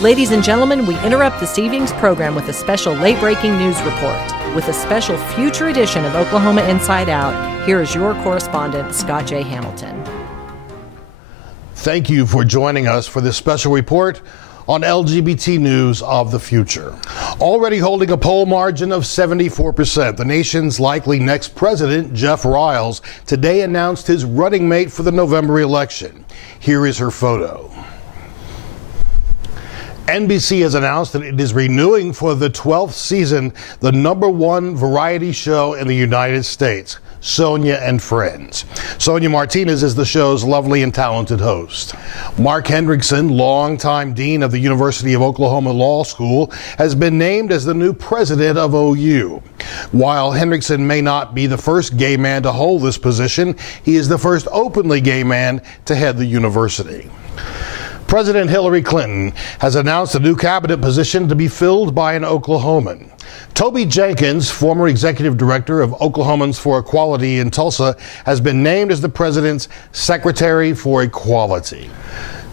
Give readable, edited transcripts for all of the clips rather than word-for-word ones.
Ladies and gentlemen, we interrupt this evening's program with a special late-breaking news report. With a special future edition of Oklahoma Inside Out, here is your correspondent, Scott J. Hamilton. Thank you for joining us for this special report on LGBT news of the future. Already holding a poll margin of 74%, the nation's likely next president, Jeff Riles, today announced his running mate for the November election. Here is her photo. NBC has announced that it is renewing for the 12th season the #1 variety show in the United States, Sonia and Friends. Sonia Martinez is the show's lovely and talented host. Mark Hendrickson, longtime dean of the University of Oklahoma Law School, has been named as the new president of OU. While Hendrickson may not be the first gay man to hold this position, he is the first openly gay man to head the university. President Hillary Clinton has announced a new cabinet position to be filled by an Oklahoman. Toby Jenkins, former executive director of Oklahomans for Equality in Tulsa, has been named as the president's Secretary for Equality.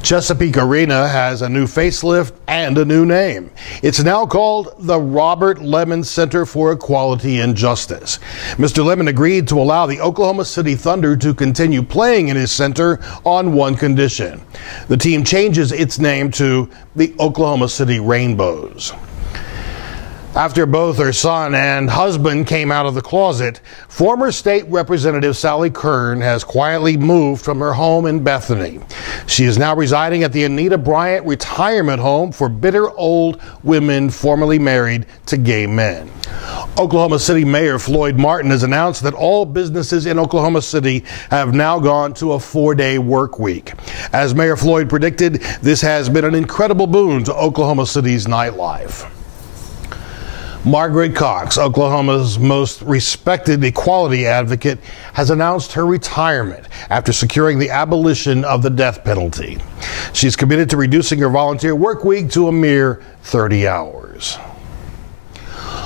Chesapeake Arena has a new facelift and a new name. It's now called the Robert Lemon Center for Equality and Justice. Mr. Lemon agreed to allow the Oklahoma City Thunder to continue playing in his center on one condition. The team changes its name to the Oklahoma City Rainbows. After both her son and husband came out of the closet, former state representative Sally Kern has quietly moved from her home in Bethany. She is now residing at the Anita Bryant Retirement Home for bitter old women formerly married to gay men. Oklahoma City Mayor Floyd Martin has announced that all businesses in Oklahoma City have now gone to a 4-day work week. As Mayor Floyd predicted, this has been an incredible boon to Oklahoma City's nightlife. Margaret Cox, Oklahoma's most respected equality advocate, has announced her retirement after securing the abolition of the death penalty. She's committed to reducing her volunteer work week to a mere 30 hours.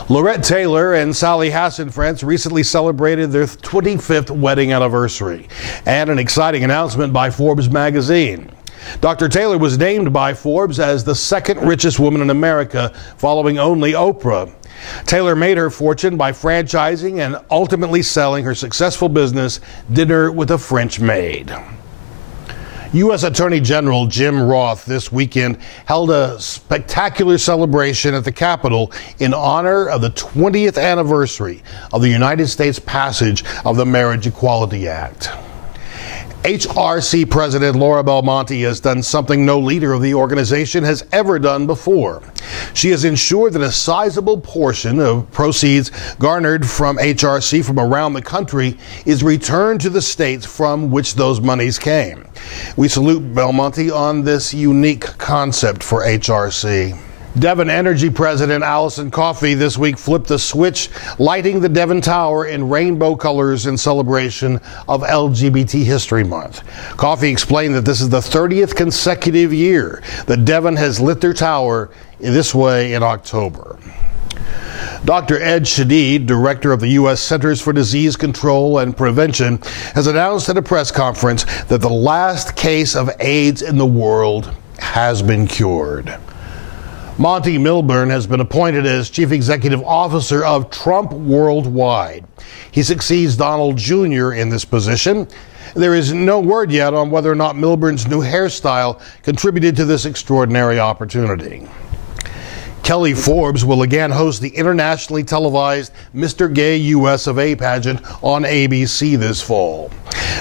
Lorette Taylor and Sally Hassenfrentz recently celebrated their 25th wedding anniversary, and an exciting announcement by Forbes magazine. Dr. Taylor was named by Forbes as the second richest woman in America, following only Oprah. Taylor made her fortune by franchising and ultimately selling her successful business, Dinner with a French Maid. U.S. Attorney General Jim Roth this weekend held a spectacular celebration at the Capitol in honor of the 20th anniversary of the United States passage of the Marriage Equality Act. HRC President Laura Belmonte has done something no leader of the organization has ever done before. She has ensured that a sizable portion of proceeds garnered from HRC from around the country is returned to the states from which those monies came. We salute Belmonte on this unique concept for HRC. Devon Energy President Allison Coffey this week flipped the switch, lighting the Devon Tower in rainbow colors in celebration of LGBT History Month. Coffey explained that this is the 30th consecutive year that Devon has lit their tower in this way in October. Dr. Ed Shadid, director of the U.S. Centers for Disease Control and Prevention, has announced at a press conference that the last case of AIDS in the world has been cured. Monty Milburn has been appointed as Chief Executive Officer of Trump Worldwide. He succeeds Donald Jr. in this position. There is no word yet on whether or not Milburn's new hairstyle contributed to this extraordinary opportunity. Kelly Forbes will again host the internationally televised Mr. Gay US of A pageant on ABC this fall.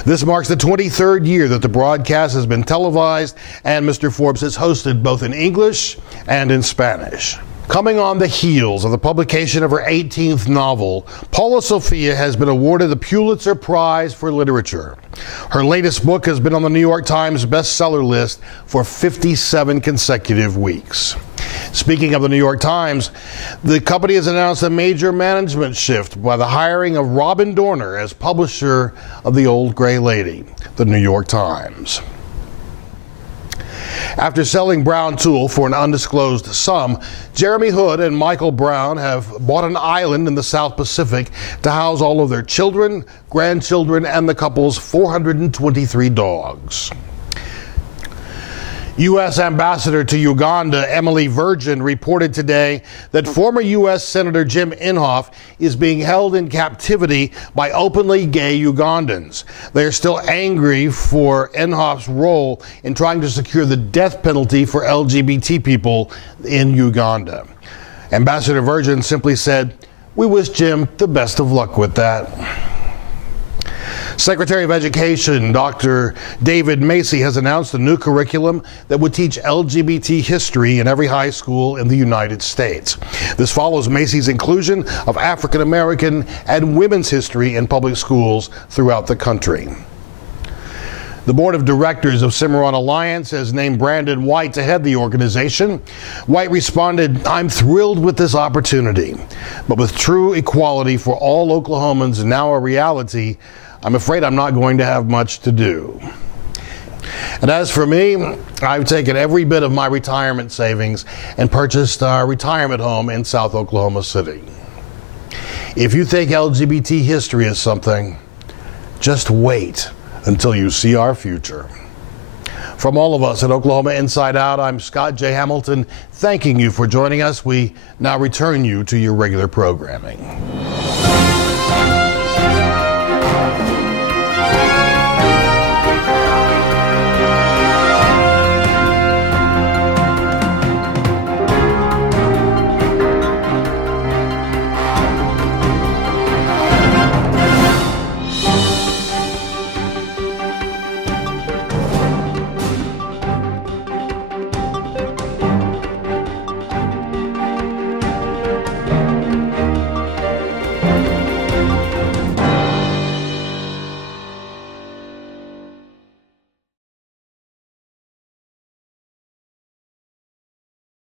This marks the 23rd year that the broadcast has been televised, and Mr. Forbes has hosted both in English and in Spanish. Coming on the heels of the publication of her 18th novel, Paula Sophia has been awarded the Pulitzer Prize for Literature. Her latest book has been on the New York Times bestseller list for 57 consecutive weeks. Speaking of the New York Times, the company has announced a major management shift by the hiring of Robin Dorner as publisher of The Old Gray Lady, the New York Times. After selling Brown Tool for an undisclosed sum, Jeremy Hood and Michael Brown have bought an island in the South Pacific to house all of their children, grandchildren, and the couple's 423 dogs. U.S. Ambassador to Uganda, Emily Virgin, reported today that former U.S. Senator Jim Inhofe is being held in captivity by openly gay Ugandans. They are still angry for Inhofe's role in trying to secure the death penalty for LGBT people in Uganda. Ambassador Virgin simply said, "We wish Jim the best of luck with that." Secretary of Education Dr. David Macy has announced a new curriculum that would teach LGBT history in every high school in the United States. This follows Macy's inclusion of African American and women's history in public schools throughout the country. The board of directors of Cimarron Alliance has named Brandon White to head the organization. White responded, "I'm thrilled with this opportunity, but with true equality for all Oklahomans now a reality, I'm afraid I'm not going to have much to do." And as for me, I've taken every bit of my retirement savings and purchased a retirement home in South Oklahoma City. If you think LGBT history is something, just wait until you see our future. From all of us at Oklahoma Inside Out, I'm Scott J. Hamilton, thanking you for joining us. We now return you to your regular programming.